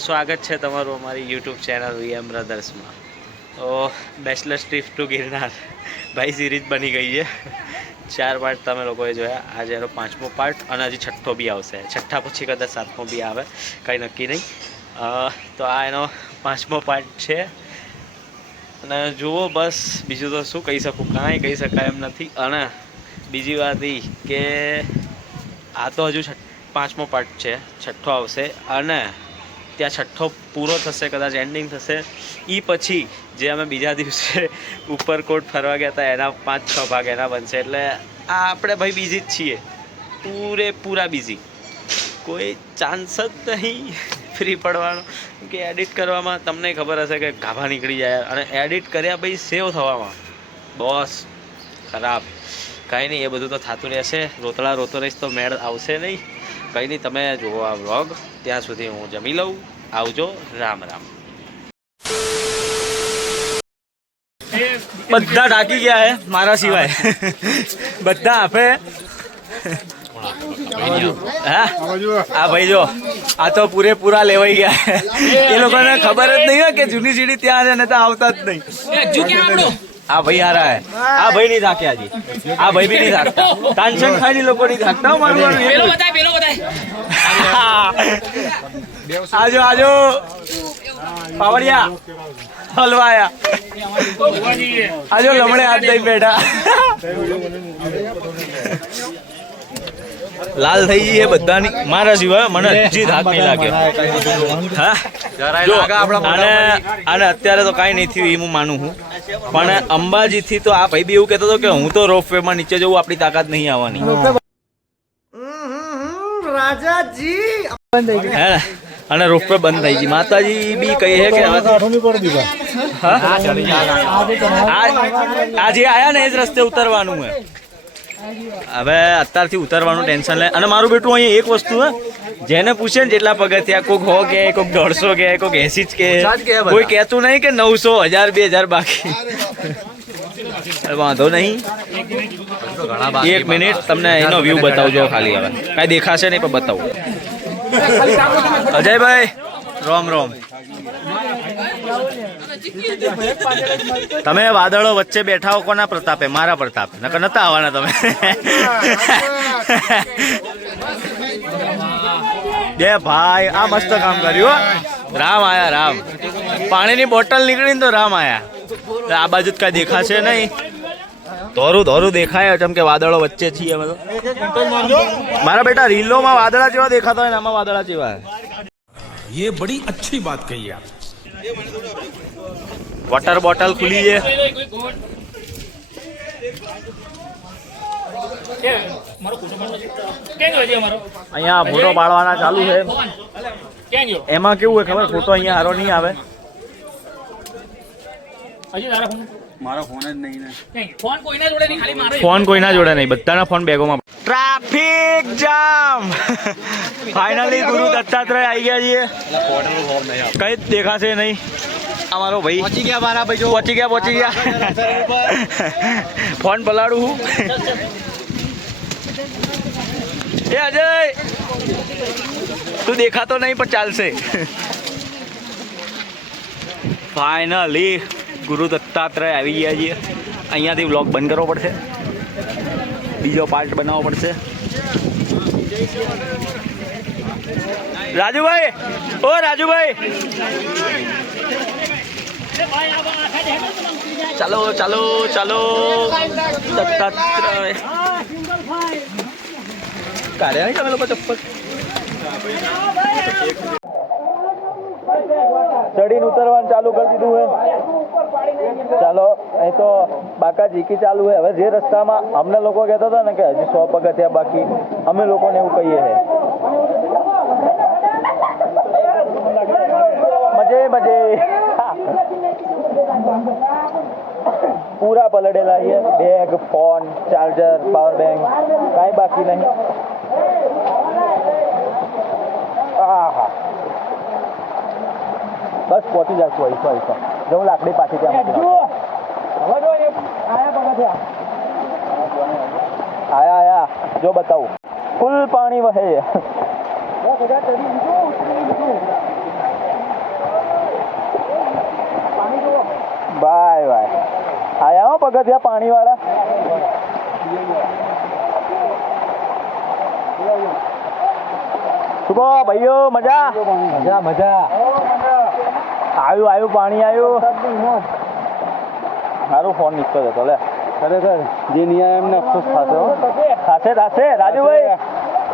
સ્વાગત છે તમારું અમારી યુટ્યુબ ચેનલ વીએમ બ્રધર્સમાં। તો બેચલર્સ ટ્રીપ ટુ ગિરનાર ભાઈ સિરીઝ બની ગઈ છે। 4 પાર્ટ તમે લોકોએ જોયા, આજે એનો 5મો પાર્ટ અને હજી 6થો બી આવશે। 6થા પછી કદાચ 7મો બી આવે, કંઈ નક્કી નહીં। તો આ એનો 5મો પાર્ટ છે અને જુઓ બસ, બીજું તો શું કહી શકું, કાંઈ કહી શકાય એમ નથી। અને બીજી વાત એ કે આ તો હજુ 5મો પાર્ટ છે, 6થો આવશે અને ત્યાં 6થો પૂરો થશે, કદાચ એન્ડિંગ થશે। એ પછી જે અમે બીજા દિવસે ઉપરકોટ ફરવા ગયા હતા એના 5-6 ભાગ એના બનશે। એટલે આ આપણે ભાઈ બિઝી જ છીએ, પૂરેપૂરા બિઝી, કોઈ ચાન્સ જ નહીં ફ્રી પડવાનો। કે એડિટ કરવામાં તમને ખબર હશે કે ગાભા નીકળી જાય, અને એડિટ કર્યા પછી સેવ થવામાં બોસ ખરાબ। કંઈ નહીં, એ બધું તો થતું રહેશે। રોતડા રોતો રહીશ તો મેળ આવશે નહીં। કંઈ નહીં, તમે જુઓ આ વ્લોગ, ત્યાં સુધી હું જમી લઉં। આવજો, રામ રામ। બધા ઢાકી ગયા હે મારા સિવાય, બધા આપે। હા આ ભાઈ જો, આ તો પૂરેપૂરા લેવાઈ ગયા। એ લોકોને ખબર જ નહીં હોય કે જૂની સીડી ત્યાં છે ને તો આવતા જ નહીં। આ ભાઈ હારા હે, આ ભાઈ નહીં થાક્યા હજી, આ ભાઈ બી નહીં થાકતા। ટેન્શન ખાઈ લોકો નહીં થાકતા। આજો આજો પાવડિયા હલવાયા, આજો લમડે હાથ દઈ બેઠા। લાલ થઈ ગઈ એ બધાની, મારા સિવાય મને હજી થાક નહીં લાગ્યો। હા અને અત્યારે તો કાંઈ નહીં થયું એ હું માનું છું, પણ અંબાજીથી તો આ ભાઈ બી એવું કહેતો હતો કે હું તો રોપ વે માં નીચે જવું, આપણી તાકાત નહીં આવવાની। હે અને રોપ વે બંધ થઈ ગઈ। માતાજી બી કહે છે કે આજે આયા ને એ જ રસ્તે ઉતરવાનું હે। હવે અત્યારથી ઉતરવાનું ટેન્શન લે। અને મારું બેટું અહીંયા એક વસ્તુ હે, જેને પૂછે ને જેટલા પગથિયા, કોઈક 100 કે કોઈક 150 કે કોઈક 80 કે, કોઈ કહેતું નહીં કે 900 1000 2000 બાકી। વાંધો નહીં, 1 મિનિટ તમને એનો વ્યૂ બતાવજો ખાલી। હવે કાંઈ દેખાશે નહીં પણ બતાવું। અજયભાઈ રોમ રોમ, તમે વાદળો વચ્ચે બેઠા હો કોના પ્રતાપે? મારા પ્રતાપે, નકર નતા આવવાના તમે। બે ભાઈ આ મસ્ત કામ કર્યું। રામ આયા, રામ। પાણીની બોટલ નીકળીને તો રામ આયા। આ બાજુ કઈ દેખાશે નહીં, ધોરું ધોરું દેખાય જેમ કે વાદળો વચ્ચે છીએ અમે તો। મારા બેટા રીલોમાં વાદળા જેવા દેખાતા હોય ને આમાં વાદળા જેવા। ये बड़ी अच्छी बात कही आप। વોટર બોટલ ખુલી છે। અહીંયા ફોટો પાડવાના ચાલુ છે। એમાં કેવું હોય ખબર, ફોટો અહીંયા હારો નહીં આવે। ફોન કોઈના જોડે નહીં, બધાના ફોન બેગોમાં। Traffic jam. Finally Guru Dattatreya આવી ગયા છીએ। કઈ જ દેખાશે નહીં। અમારો ભાઈ પહોંચી ગયા, મારા ભાઈ પહોંચી ગયા। ફોન પલાડું હું। એ અજય તું દેખાતો નહીં પણ ચાલશે। ફાઇનલી ગુરુ દત્તાત્રેય આવી ગયા છીએ। અહીંયાથી વ્લોગ બંધ કરવો પડશે, બીજો પાર્ટ બનાવવો પડશે। રાજુભાઈ, ઓ રાજુભાઈ, ચાલો ચાલો ચાલો। દત્તાત્રેય કાઢ્યા નહીં તમે લોકો ચપ્પલ? ચડીને ઉતરવાનું ચાલુ કરી દીધું હે। ચાલો, અહીં તો બાકા ઝીકી ચાલુ હે। હવે જે રસ્તામાં અમને લોકો કહેતા હતા ને કે હજી 100 પગથિયા બાકી, અમે લોકોને એવું કહીએ છે મજે મજે। પૂરા પલળેલા છે, bag, phone, charger, power bank, કાંઈ બાકી નહીં। આહા બસ પહોંચી જશું। અહીંસો જો લાકડી પાછી ત્યાં આયા જો બતાવું, ફૂલ પાણી વહે। Bye bye. આયા હો પગથિયા પાણીવાળા. શું કહો ભાઈઓ? મજા મજા મજા. આવ્યું પાણી આવ્યું. મારો ફોન નીકળતો હતો લે. ખરેખર જે નહીં આવે એમને અફસોસ થશે. થશે રાજુભાઈ.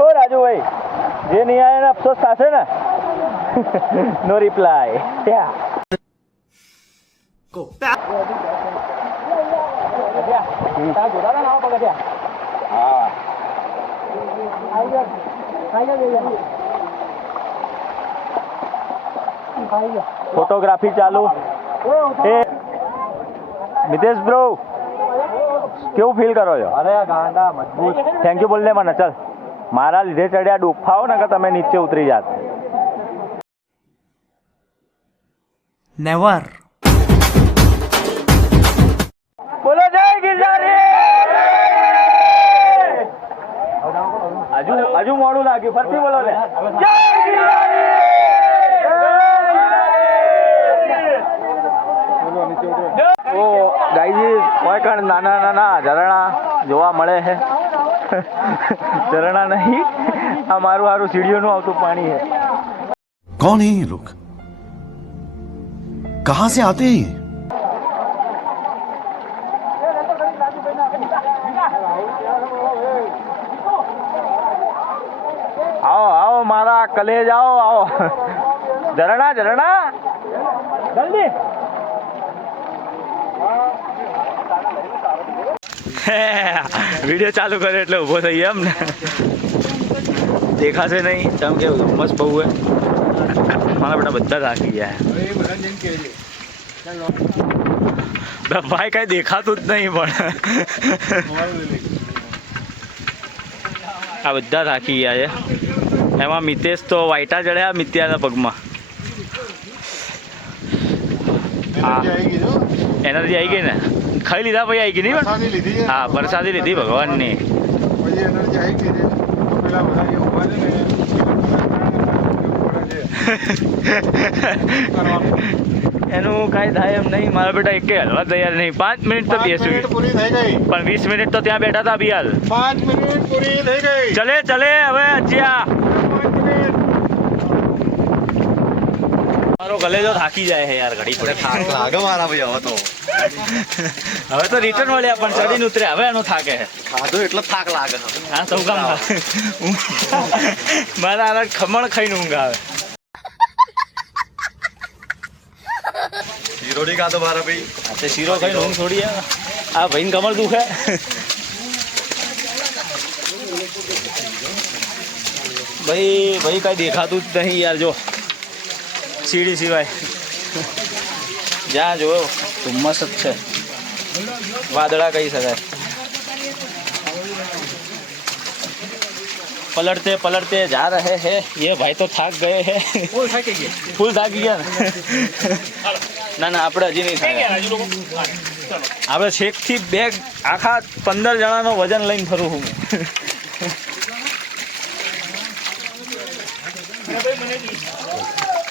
ઓ રાજુભાઈ, જે નહીં આવે એને અફસોસ થશે ને. નો રિપ્લાય. ફોટોગ્રાફી ચાલુ. એ મિતેશ બ્રો, કેવું ફીલ કરો છો? અરે ગાંડા મજબૂત. થેન્ક યુ બોલ દે મને. ચાલ, મારા લીધે ચડ્યા ડૂફાઓ ને કે તમે નીચે ઉતરી જાત. નેવર. બોલો જય ગિરનારી. હજુ મોડું લાગ્યું. ફરતી બોલો લે. જય ગિરનારી. ઓ ગાઈજી, કોઈ કણ નાના નાના ઝરણા જોવા મળે છે. ઝરણા નહીં, આ મારું સારું સીડીઓનું આવતું પાણી છે. कौन है ये लोग? कहां से आते हैं ये? આવો આવો મારા કલેજ, આવો. ઝરણા જલ્દી. વિડીયો ચાલુ કરે એટલે ઊભો થઈ એમ ને. દેખાશે નહીં કેમ કે ધુમ્મસ બહુ હે. મારા બેટા બધા થાકી ગયા. ભાઈ કઈ દેખાતું જ નહીં પણ આ બધા થાકી ગયા છે. એમાં મિતેશ તો વાઈટા ચડ્યા મિત્યાના પગમાં. એનર્જી આવી ગઈ ને. ખાઈ લીધા પછી આવી ગઈ નહીં પણ. હા, પ્રસાદી લીધી ભગવાનની. એનું કાંઈ થાય એમ નહીં. મારા બેટા એક હલવા તૈયાર નહીં. 5 મિનિટ તો બેસું પણ 20 મિનિટ તો ત્યાં બેઠા હતા બિયાલ. 5 મિનિટ પૂરી થઈ ગઈ. ચલે હવે અચ્છા. મારો કલેજો થાકી જાય છે યાર ઘડી પડે. થાક લાગે મારા ભાઈ. હવે તો રિટર્ન વળ્યા પણ ચડીને ઉતર્યા. હવે એનો થાકે છે. ખાધો એટલે થાક લાગે. હા, સૌ કામ મારા આ ખમણ ખાઈને ઊંઘ આવે. શીરો નહીં ખાધો મારા ભાઈ. આ શીરો ખાઈને ઊંઘ થોડી આવે. આ ભાઈને કમર દુખે. ભાઈ કઈ દેખાતું જ નહીં યાર. જો સીડી સિવાય જ્યાં જોયો ધુમ્મસ જ છે. વાદળા કહી શકાય. पलटते जा रहे हैं. ये भाई तो થાક ગયે હે. ફૂલ થાકી ગયા ના આપણે હજી નહીં થાય. આપણે છેકથી બેગ આખા 15 જણાનો વજન લઈને ફરું હું.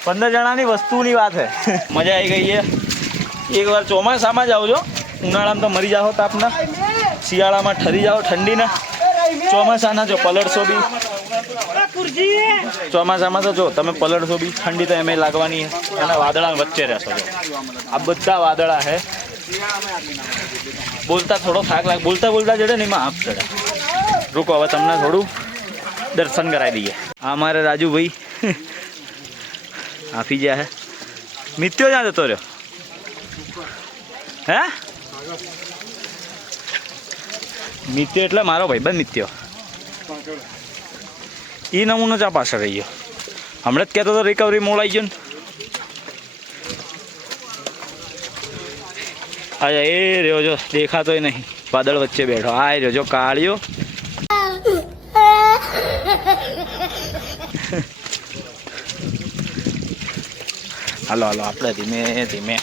15 જણાની વસ્તુની વાત છે. મજા આવી ગઈ છે. એકવાર ચોમાસામાં જ આવજો. ઉનાળામાં તો મરી જાઓ તાપના. શિયાળામાં ઠરી જાઓ ઠંડીના. ચોમાસાના જો પલળશો બી. ચોમાસામાં તો જો તમે પલળશો બી. ઠંડી તો એમ લાગવાની છે. અને વાદળા વચ્ચે રહેશો. આ બધા વાદળા છે. બોલતા થોડો થાક લાગે. બોલતા જડે ને એમાં આપ ચડે. રૂકો હવે તમને થોડું દર્શન કરાવી દઈએ. આ મારે રાજુભાઈ આપી ગયા હે. મિત્યો જ્યાં જતો રહ્યો હે? મિત્યો એટલે મારો ભાઈબંધ મિત્યો. એ નમૂનો ચા પાછળ રહી ગયો. હમણાં જ કહેતો હતો રિકવરી મોડ આવી ગયો ને. અરે એ રહ્યો જો દેખાતોય નહીં. વાદળ વચ્ચે બેઠો. આ રહ્યો જો કાળિયો. હાલો આપણે ધીમે ધીમે.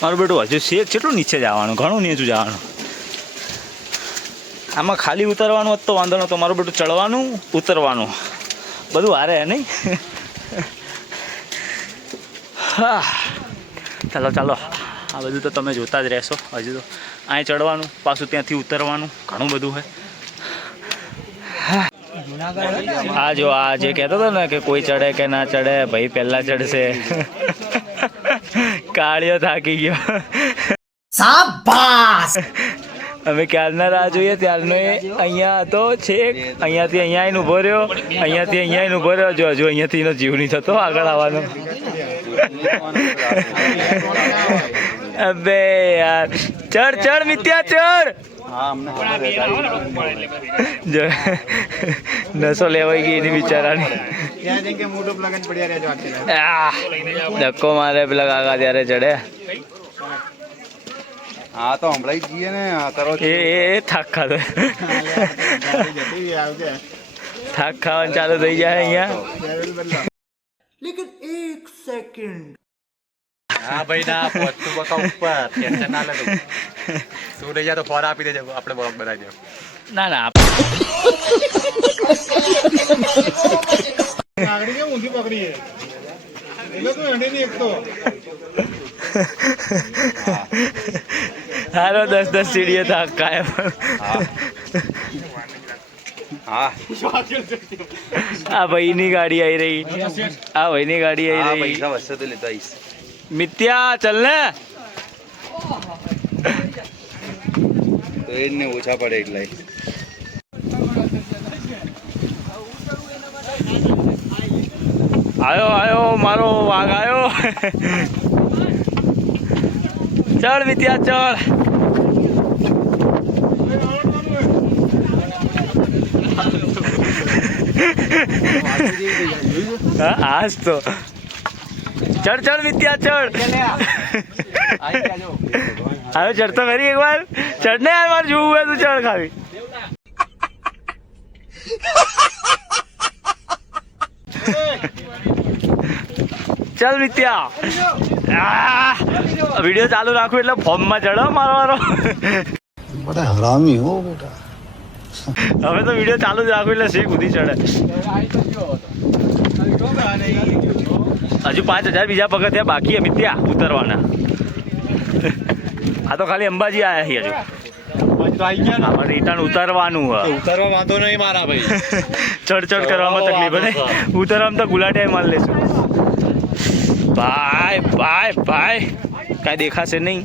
મારું બેટું હજુ શેર કેટલું નીચે જવાનું, ઘણું નીચું જવાનું. આમાં ખાલી ઉતરવાનું હોત તો વાંધો નહોતો, મારું બેટું ચડવાનું ઉતરવાનું બધું હારે નહીં. હા ચાલો ચાલો, આ બધું તો તમે જોતા જ રહેશો. હજુ તો અહીં ચડવાનું, પાછું ત્યાંથી ઉતરવાનું, ઘણું બધું છે. આ જો આ જે કહેતો હતો ને કે કોઈ ચડે કે ના ચડે, ભાઈ પહેલા ચડશે. કાળિયો થાકી ગયો. અમે ક્યારના રાહ જોઈએ ત્યારનો એ અહીંયા હતો, છેક અહીંયાથી અહીંયા આવીને ઊભો રહ્યો, અહીંયાથી અહીંયા આવીને ઊભો રહ્યો. જો હજુ અહીંયાથી એનો જીવ નહીં થતો આગળ આવવાનો. અબે યાર, ચડ ચડ મિત્યા ચડ. જો નસો લેવાઈ ગઈ એની બિચારાની. ધક્કો મારે પેલા કાકા ત્યારે ચડે. હા તો હમણાં જ જઈએ ને કરો એ થાક ખાધો, થાક ખાવાનું ચાલુ થઈ જાય અહીંયા. હા ભાઈ ના પહોંચતું બકા ઉપર ટેન્શન ના લેતું. તું રહી જા તો ફોન આપી દેજે, આપણે બ્લોગ બનાવી દે. ના ના હારો 10 સીડીએ થાક ખાય. હા આ ભાઈની ગાડી આવી રહી, આ ભાઈની ગાડી હા આવી રહી. પૈસા વચ્ચે તો લેતા આવીશ. મિત્યા ચલ ને. તો એ જ ને ઓછા પડે એટલે. આયો આયો મારો વાઘ આયો. ચડ મિત્યા ચડ. હા આજ તો ચડ ચડ મિત્યા ચડ. હવે ચડતો ખરી એક વાર. ચડ ને યાર, મારે જોવું હોય તું ચડ ખાવી. ચલ મિત્યા. વિડીયો ચાલુ રાખું એટલે ફોર્મમાં ચડો મારો વારો. बड़ा हरामी हो बेटा. હવે તો વિડીયો ચાલુ જ રાખું એટલે શીખ ઉધી ચડે. હજુ 5000 બીજા પગથિયા બાકી મિત્યા ઉતરવાના. આ તો ખાલી અંબાજી આવ્યા છીએ હજુ. આમાં રિટર્ન ઉતરવાનું હોય. ઉતરવા વાંધો નહીં મારા ભાઈ. ચડ કરવામાં તકલીફ ને, ઉતરવામાં તો ગુલાટિયા માર લેશું. ભાઈ ભાઈ ભાઈ કાંઈ દેખાશે નહીં.